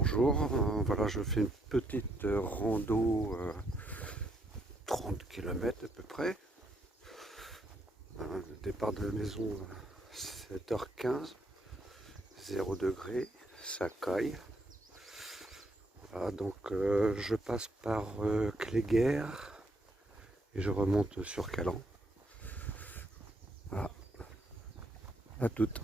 bonjour. Voilà, je fais une petite rando 30 km à peu près. Le départ de la maison 7h15, 0 degré, ça caille. Voilà, donc je passe par Cléguer et je remonte sur Calan. Voilà, à toutes.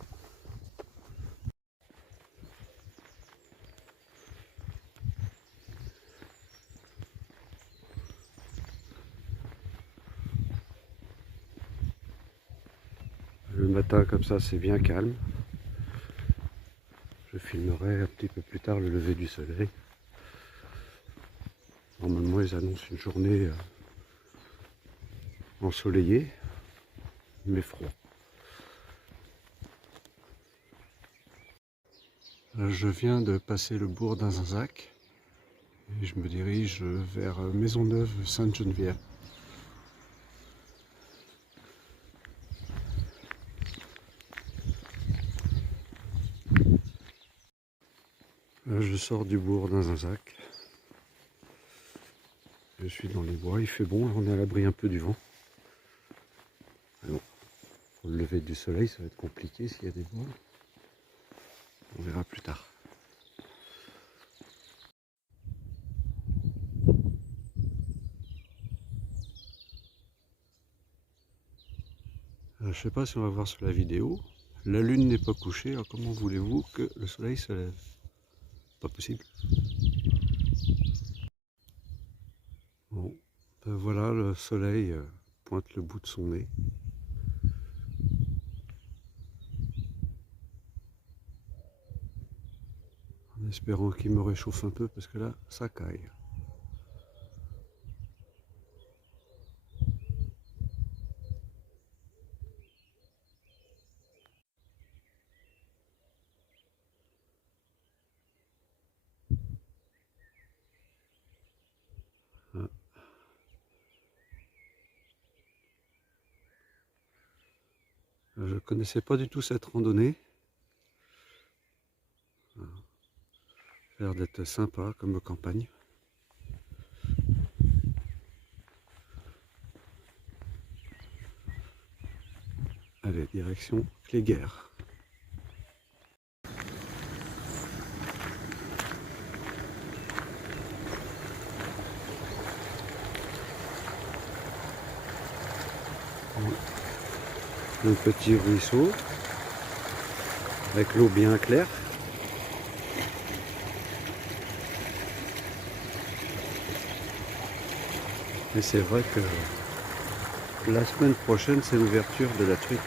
Le matin comme ça c'est bien calme. Je filmerai un petit peu plus tard le lever du soleil. Normalement ils annoncent une journée ensoleillée mais froid. Je viens de passer le bourg d'Azinzac et je me dirige vers Maisonneuve-Sainte-Geneviève. Je sors du bourg d'Azinzac. Je suis dans les bois, il fait bon, on est à l'abri un peu du vent. Alors, pour le lever du soleil, ça va être compliqué s'il y a des bois. On verra plus tard. Je ne sais pas si on va voir sur la vidéo. La lune n'est pas couchée, alors comment voulez-vous que le soleil se lève? Pas possible. Bon, ben voilà, le soleil pointe le bout de son nez. En espérant qu'il me réchauffe un peu, parce que là, ça caille. Ah. Je ne connaissais pas du tout cette randonnée. Ça a l'air d'être sympa comme campagne. Allez, direction Cléguer. Un petit ruisseau avec l'eau bien claire. Et c'est vrai que la semaine prochaine, c'est l'ouverture de la truite.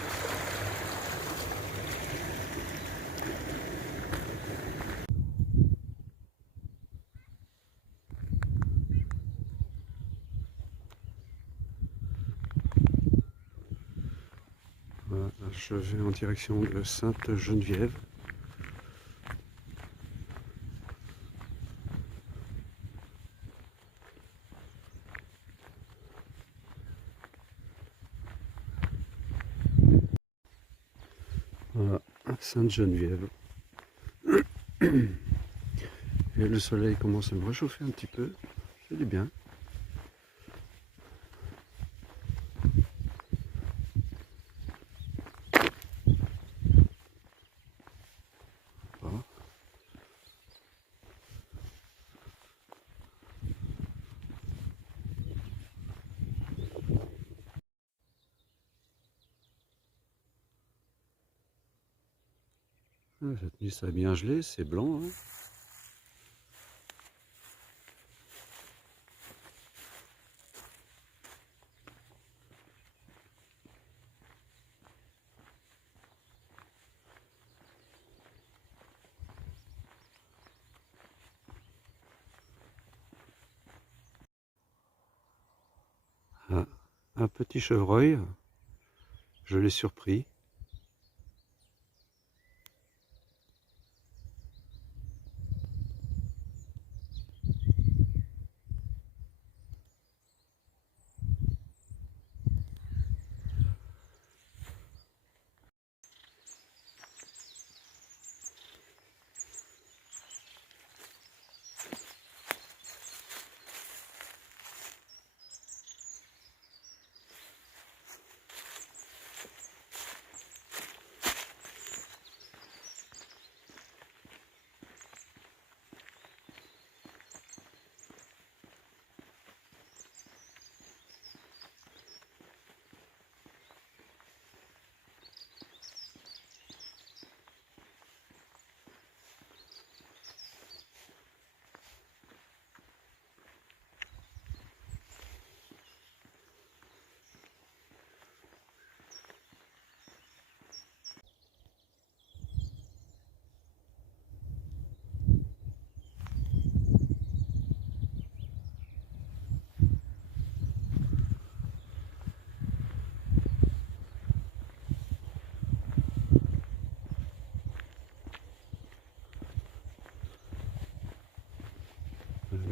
Voilà, je vais en direction de Sainte-Geneviève. Voilà, Sainte-Geneviève. Et le soleil commence à me réchauffer un petit peu. C'est du bien. Voilà. Cette nuit, ça a bien gelé, c'est blanc. Hein. Ah, un petit chevreuil, je l'ai surpris.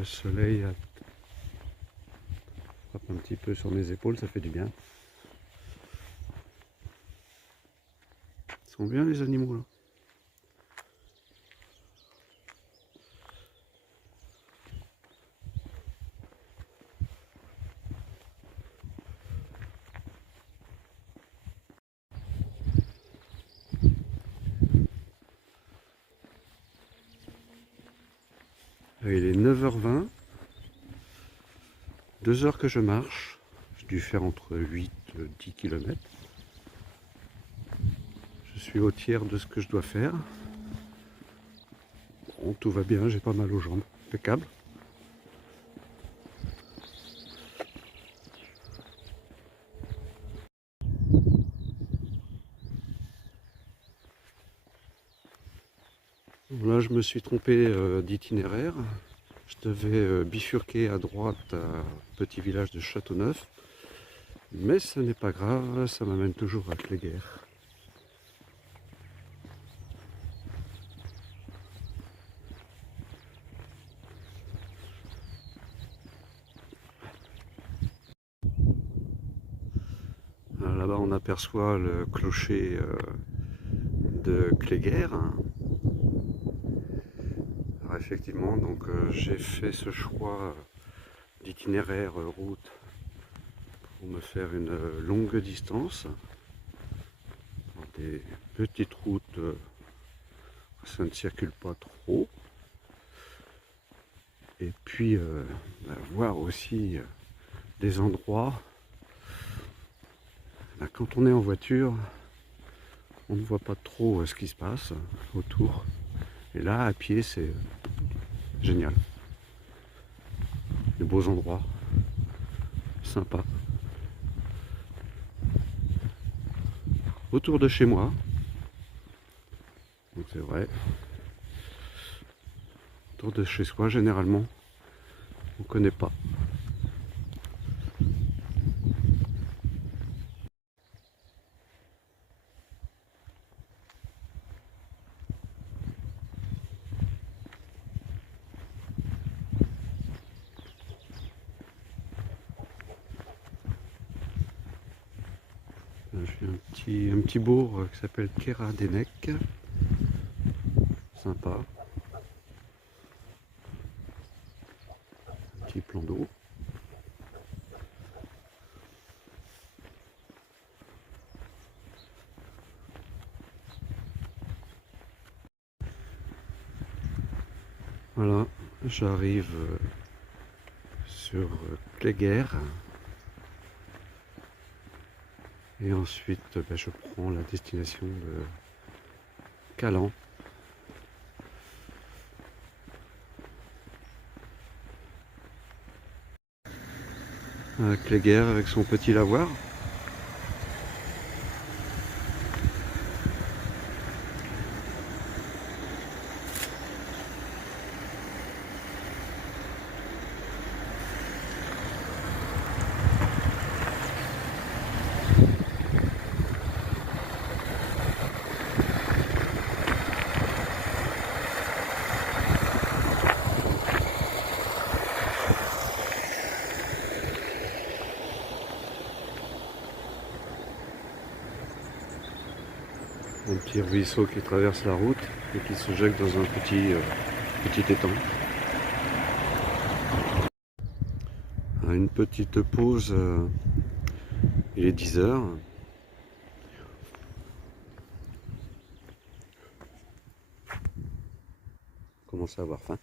soleil frappe un petit peu sur mes épaules, ça fait du bien. Ils sont bien les animaux là. Il est 9h20, 2 heures que je marche, j'ai dû faire entre 8 et 10 km. Je suis au tiers de ce que je dois faire. Bon, tout va bien, j'ai pas mal aux jambes, impeccable. Là, je me suis trompé d'itinéraire. Je devais bifurquer à droite à petit village de Châteauneuf. Mais ce n'est pas grave, ça m'amène toujours à Cléguer. Là-bas, on aperçoit le clocher de Cléguer. Alors, effectivement, donc j'ai fait ce choix d'itinéraire route pour me faire une longue distance. Des petites routes, ça ne circule pas trop. Et puis voir aussi des endroits. Quand on est en voiture, on ne voit pas trop ce qui se passe autour. Et là, à pied, c'est génial. Des beaux endroits, sympas. Autour de chez moi. Donc c'est vrai. Autour de chez soi, généralement, on ne connaît pas. J'ai un petit bourg qui s'appelle Kéradenek. Sympa. Un petit plan d'eau. Voilà, j'arrive sur Cléguer. Et ensuite, je prends la destination de Calan. Cléguer avec son petit lavoir. Un petit ruisseau qui traverse la route et qui se jette dans un petit étang. Une petite pause, il est 10 heures. On commence à avoir faim.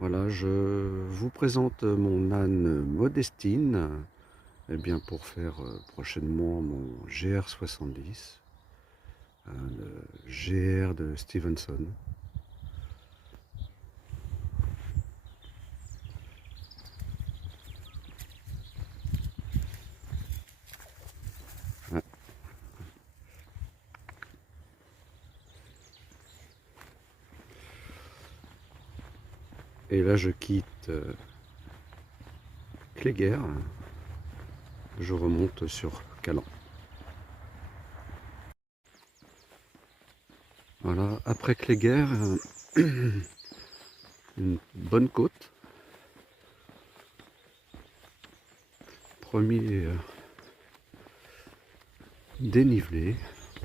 Voilà, je vous présente mon âne Modestine, eh bien pour faire prochainement mon GR70, le GR de Stevenson. Ouais. Et là je quitte Cléguer, je remonte sur Calan. Voilà, après Cléguer, une bonne côte. Premier dénivelé,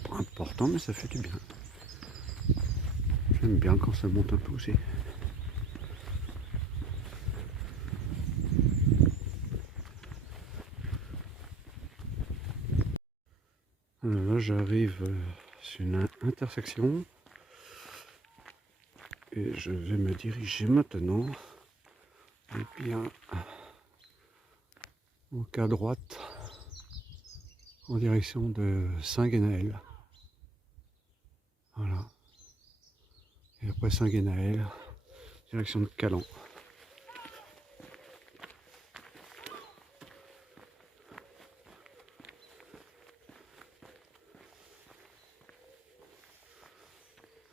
pas important mais ça fait du bien. J'aime bien quand ça monte un peu aussi. Là j'arrive sur une intersection et je vais me diriger maintenant et bien donc à droite en direction de Saint-Guénaël. Voilà. Et après Saint-Guénaël, direction de Calan.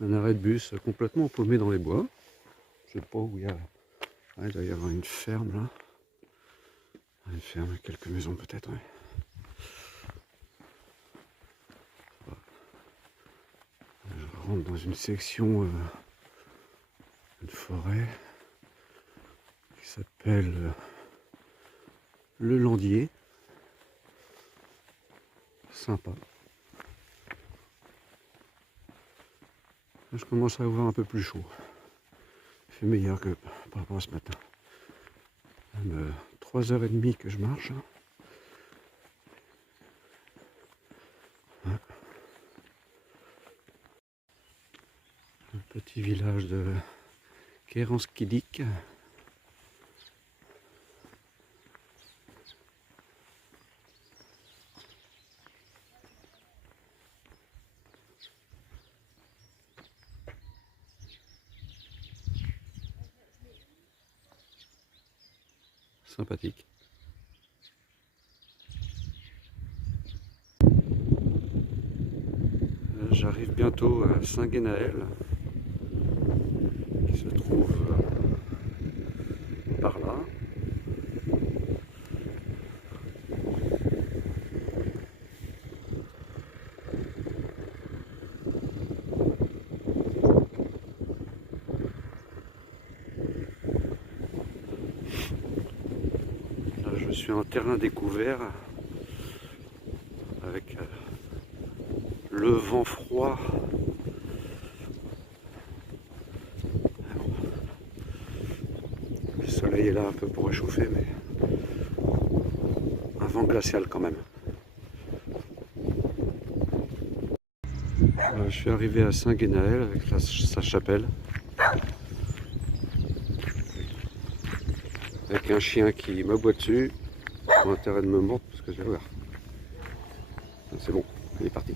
Un arrêt de bus complètement paumé dans les bois. Je sais pas où il y a. Ah, il doit y avoir une ferme là. Une ferme, quelques maisons peut-être. Ouais. Je rentre dans une section, une forêt qui s'appelle le Landier. Sympa. Là, je commence à avoir un peu plus chaud. Il fait meilleur que par rapport à ce matin. Même 3h30 que je marche. Ouais. Un petit village de Kéranskidik. Sympathique. J'arrive bientôt à Saint-Guénaël, qui se trouve par là. Là, je suis en terrain découvert avec le vent froid. Le soleil est là un peu pour réchauffer, mais un vent glacial quand même. Je suis arrivé à Saint-Guénaël avec sa chapelle. Avec un chien qui m'aboie dessus. Il a intérêt de me mordre parce que je vais voir. C'est bon, il est parti.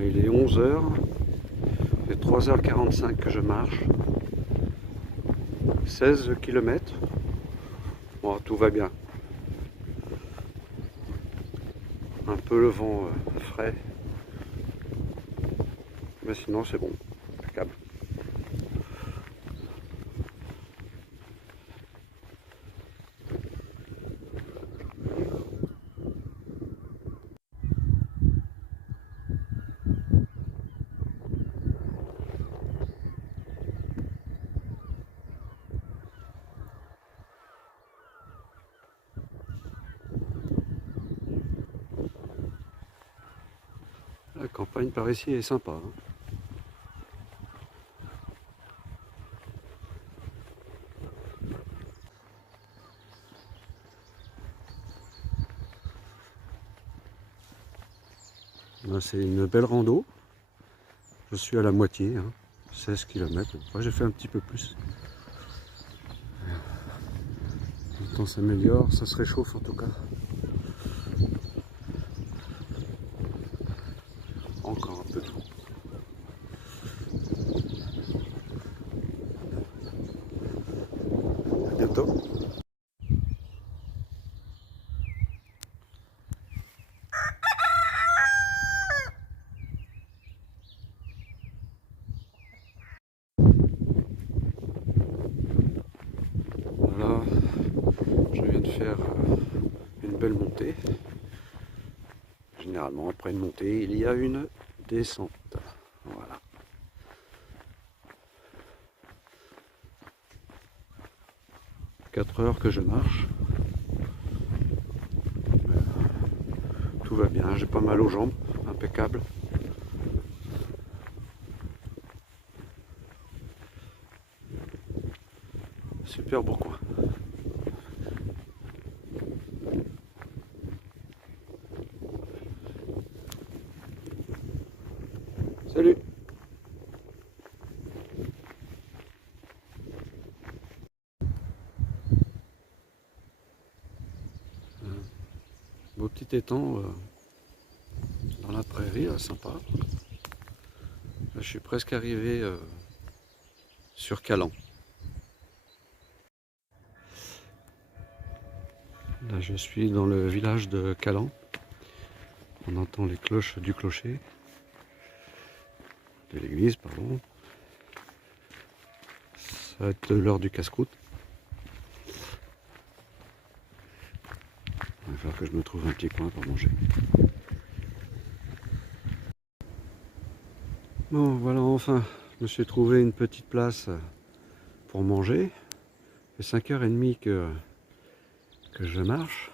Il est 11h. Il est 3h45 que je marche. 16 km. Bon, tout va bien. Un peu le vent frais. Mais sinon c'est bon. Impeccable. La campagne par ici est sympa. Hein. C'est une belle rando. Je suis à la moitié, hein, 16 km. Moi j'ai fait un petit peu plus. Le temps s'améliore, ça se réchauffe en tout cas. Encore un peu de vent. À bientôt. faire une belle montée. Généralement, après une montée, il y a une descente. Voilà. « 4 heures que je marche. Tout va bien, j'ai pas mal aux jambes, impeccable. Super beau coin. Salut! Beau petit étang dans la prairie, sympa. Là, je suis presque arrivé sur Calan. Là, je suis dans le village de Calan. On entend les cloches du clocher, de l'église, pardon. Ça va être l'heure du casse-croûte. Il va falloir que je me trouve un petit coin pour manger. Bon, voilà, enfin, je me suis trouvé une petite place pour manger. Ça fait 5h30 que je marche.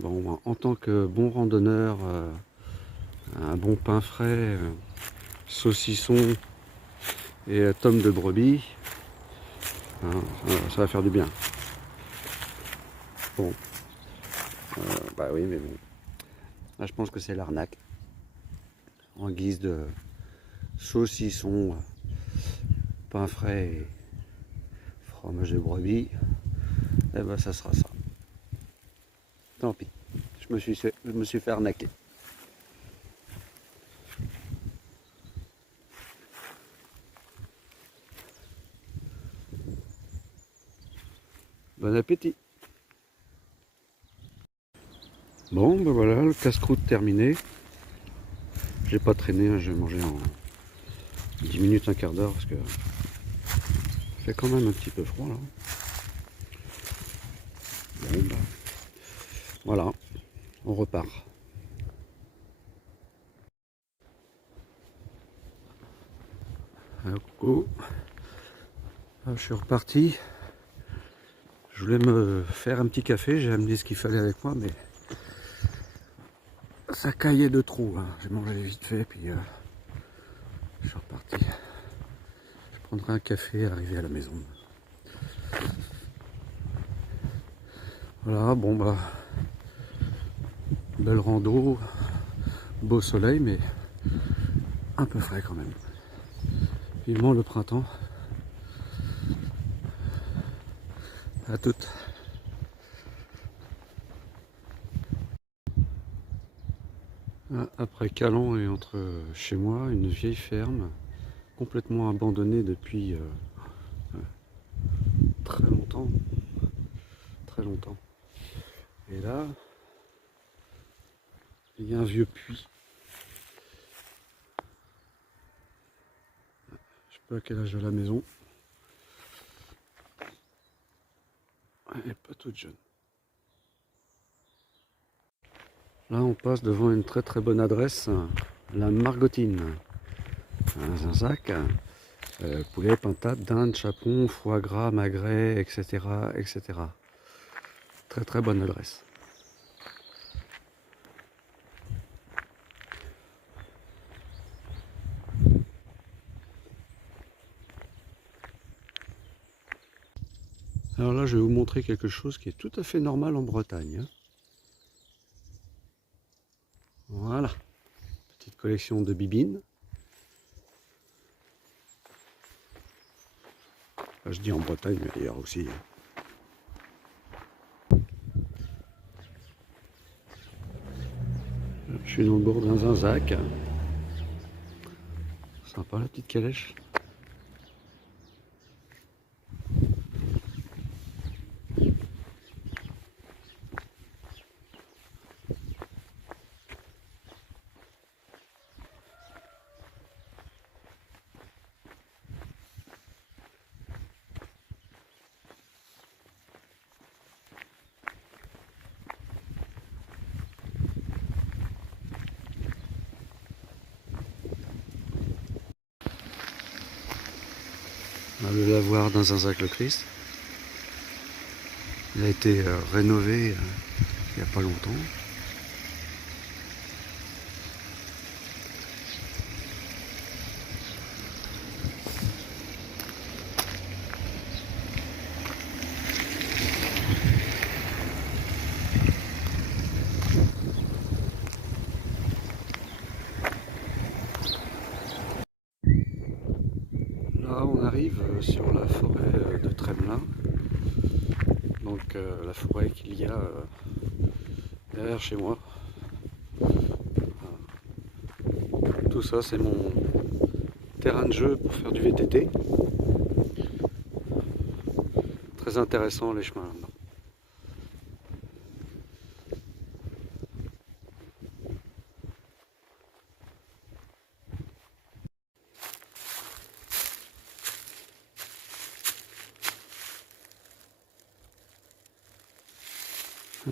Bon, en tant que bon randonneur, un bon pain frais, saucisson et tome de brebis, hein, ça va faire du bien. Bon, bah oui, mais bon, là je pense que c'est l'arnaque. En guise de saucisson, pain frais et fromage de brebis, et ben ça sera ça. Tant pis, je me suis fait arnaquer. Bon appétit. Bon, ben voilà, le casse-croûte terminé. J'ai pas traîné, hein, j'ai mangé en 10 minutes, un quart d'heure parce que il fait quand même un petit peu froid là. Bon, ben, voilà, on repart. Alors, coucou. Je suis reparti. Je voulais me faire un petit café, j'ai amené ce qu'il fallait avec moi, mais ça caillait de trop. Hein. J'ai mangé vite fait, puis je suis reparti. Je prendrai un café arrivé à la maison. Voilà, bon bah, belle rando, beau soleil, mais un peu frais quand même. Vivement le printemps. À toutes. Après Calan et entre chez moi, une vieille ferme, complètement abandonnée depuis très longtemps. Très longtemps. Et là, il y a un vieux puits. Je sais pas à quel âge de la maison. Elle n'est pas toute jeune. Là, on passe devant une très très bonne adresse, la Margotine. Un zinzac, poulet, pintade, dinde, chapon, foie gras, magret, etc., etc. Très très bonne adresse. Alors là, je vais vous montrer quelque chose qui est tout à fait normal en Bretagne. Hein. Voilà, petite collection de bibines. Enfin, je dis en Bretagne, mais ailleurs aussi. Je suis dans le bord d'un zinzac. Sympa la petite calèche. On va le l'avoir dans un sac le Christ. Il a été rénové il n'y a pas longtemps. Là, on arrive sur la forêt de Tremelin, donc la forêt qu'il y a derrière chez moi. Tout ça, c'est mon terrain de jeu pour faire du VTT. Très intéressant les chemins là-dedans.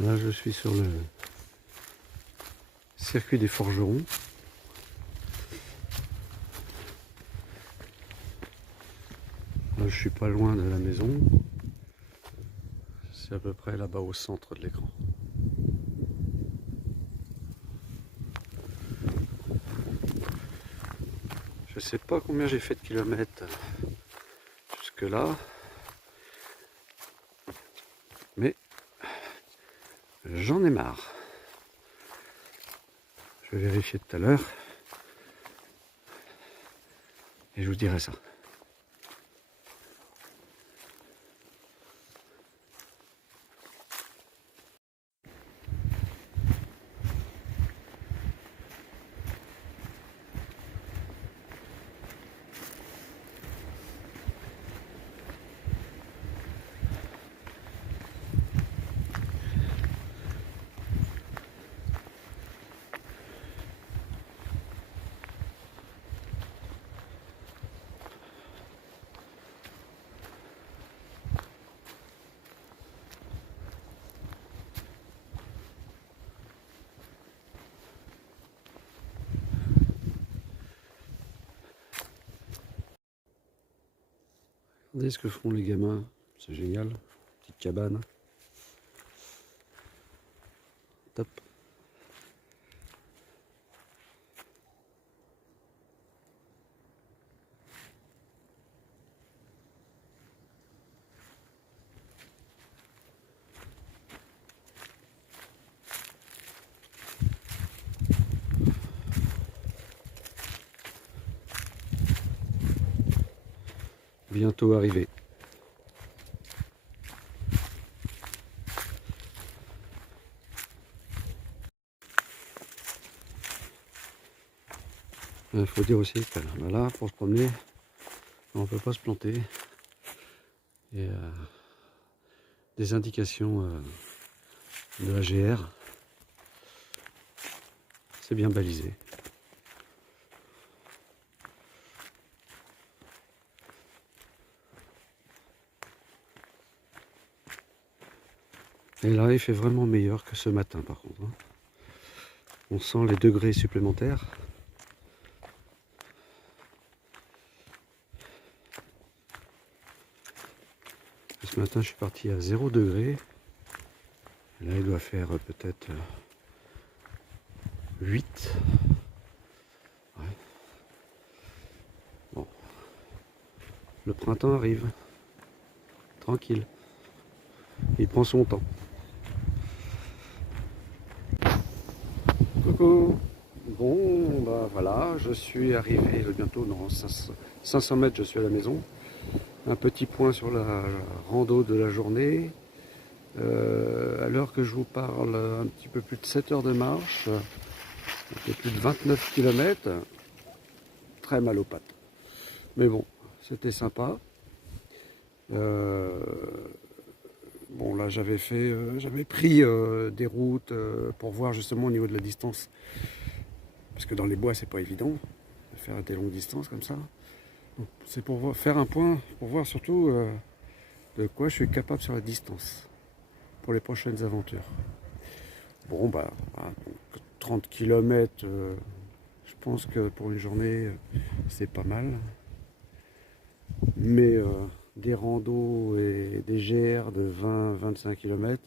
Là, je suis sur le circuit des forgerons. Là, je suis pas loin de la maison. C'est à peu près là-bas au centre de l'écran. Je sais pas combien j'ai fait de kilomètres jusque là, mais j'en ai marre. Je vais vérifier tout à l'heure et je vous dirai ça. Regardez ce que font les gamins, c'est génial. Petite cabane. Top. Bientôt arrivé. Il faut dire aussi que là, pour se promener, on ne peut pas se planter. Et des indications de AGR, c'est bien balisé. Et là, il fait vraiment meilleur que ce matin par contre. On sent les degrés supplémentaires. Ce matin, je suis parti à 0 degré. Là, il doit faire peut-être 8. Ouais. Bon. Le printemps arrive. Tranquille. Il prend son temps. Coucou. Bon, bah voilà, je suis arrivé bientôt dans 500 mètres, je suis à la maison. Un petit point sur la rando de la journée. À l'heure que je vous parle, un petit peu plus de 7 heures de marche, plus de 29 km, très mal aux pattes. Mais bon, c'était sympa. Bon là j'avais pris des routes pour voir justement au niveau de la distance. Parce que dans les bois c'est pas évident de faire des longues distances comme ça. C'est pour faire un point, pour voir surtout de quoi je suis capable sur la distance pour les prochaines aventures. Bon bah donc 30 km, je pense que pour une journée c'est pas mal. Mais des randos et des GR de 20-25 km,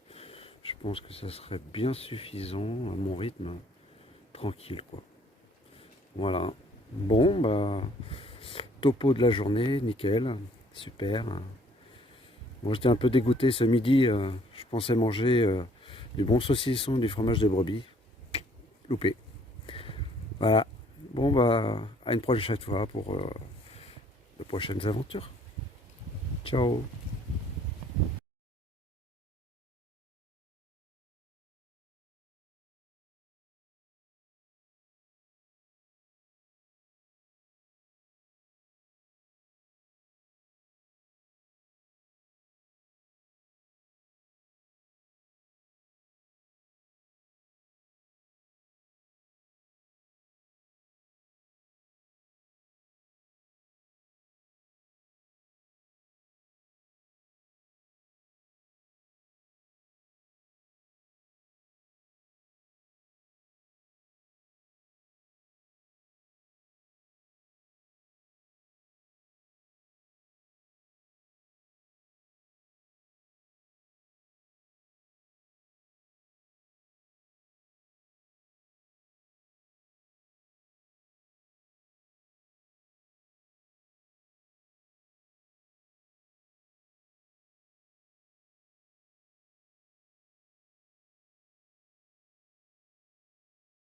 je pense que ça serait bien suffisant à mon rythme, tranquille quoi. Voilà. Bon, bah, topo de la journée, nickel, super. Moi j'étais un peu dégoûté ce midi, je pensais manger du bon saucisson, du fromage de brebis. Loupé. Voilà. Bon, bah, à une prochaine fois pour de prochaines aventures. Ciao.